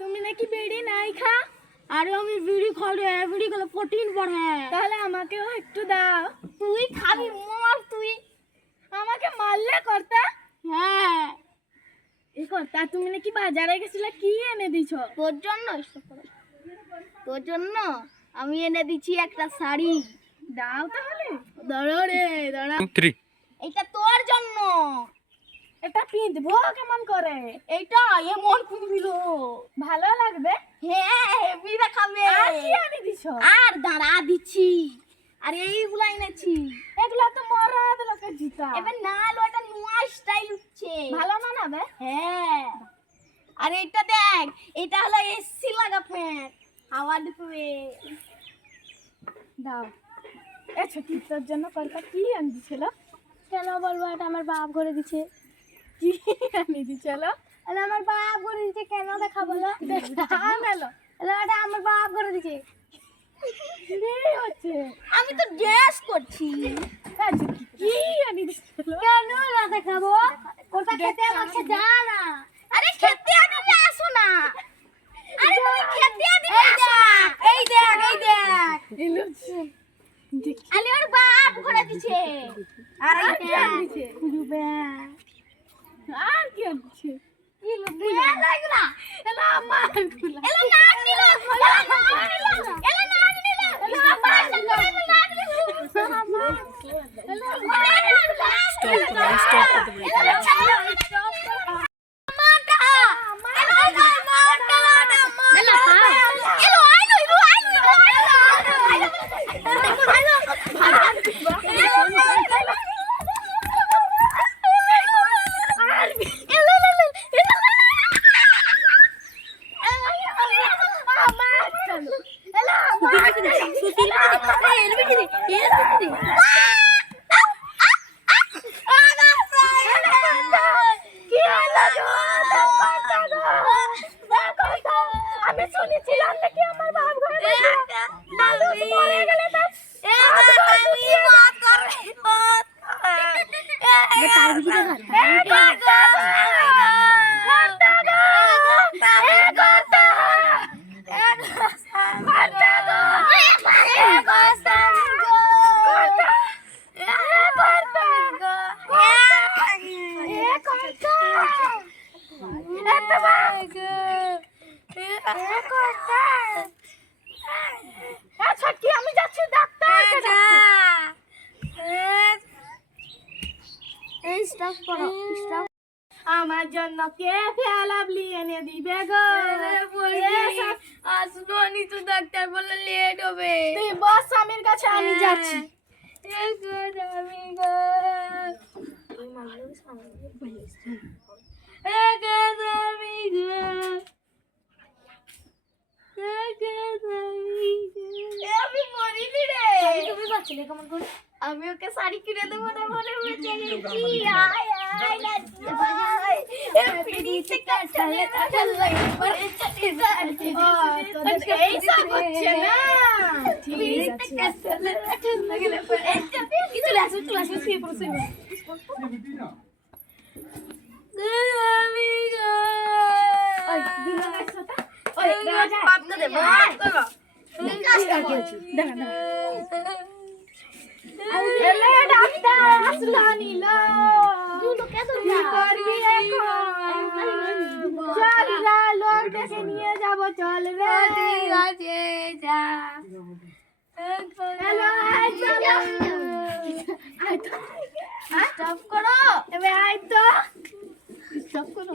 তুমি নাকি বিড়ি নাই খা? আরে আমি বিড়ি খাই, বিড়ি খেলে প্রোটিন বাড়ে। তাহলে আমাকেও একটু দাও। তুই খাবি? মর তুই। আমাকে মারলে কর্তা? হ্যাঁ এই কর্তা, তুমি নাকি বাজারে গেছিলে, কি এনে দিছো? তোর জন্য তোর জন্য আমি এনে দিচ্ছি একটা শাড়ি। দাও তাহলে। দাঁড়া রে দাঁড়া। এটা তোর জন্য। এটা পিঁধবো কেমন করে? এইটা এমন পিঁধবিলো ভালো লাগবে। হ্যাঁ হেভি দেখাবে। আর কি আনি দিছো? আর দাঁড়া দিচ্ছি। আর এইগুলা এনেছি। এগুলা তো মরাদ লোকের জুতা। এবার না লো, এটা নয়া স্টাইল উঠছে, ভালো মানাবে। হ্যাঁ আর এটা দেখ, এটা হলো এসি লাগা প্যান্ট, হাওয়া ঢুকবে। দাও। আচ্ছা কি তোর জন্য কলকা কি আনি দিছিল? কেন বলবো, এটা আমার বাপ করে দিছে। কি আনি দিছিল? আরে আমার বাপ করে দিছে, কেন দেখা বলো? আনালো এটা আমার বাপ করে দিছে। আমি তো ড্রেস করছি। আচ্ছা কি আনি দিছিল? কেন না দেখাবো? কোথা খেতে আমাকে জানা। আরে খেতে আনিলে আসো না। আরে তুমি খেতে আনিলে আসো না। এই দেখ এই দেখ। আলে ওর বাপ করে দিছে। আর এই দিছে খুলবে। আর কি আছে? কি লুবি লাগলা? এলা আমার খুলা। এলা না নিল। এলা না নিল। এলা না নিল। এলা পাশে করে না নিল। স্টপ করো, স্টপ করতে বলি। মাটা। এলা মাটা না মাটা। এলা এলো আইলো আইলো আমি শুনেছিলাম নাকি আমার বাপ ঘরে মরে গেলে তো আমি যাচ্ছি ডাক্তার। আমার জন্য কে ফেলাবলি এনে দিবে গো? আসলো নি তো, ডাক্তার বললে লেট হবে। তুই বস স্বামীর কাছে, আমি যাচ্ছি। আমি ওকে শাড়ি কিনে দেবো না মনে হচ্ছে। নিয়ে যাবো, চল রে। ঠিক আছে যা। স্টপ করো, এবার আয় তো। স্টপ করো।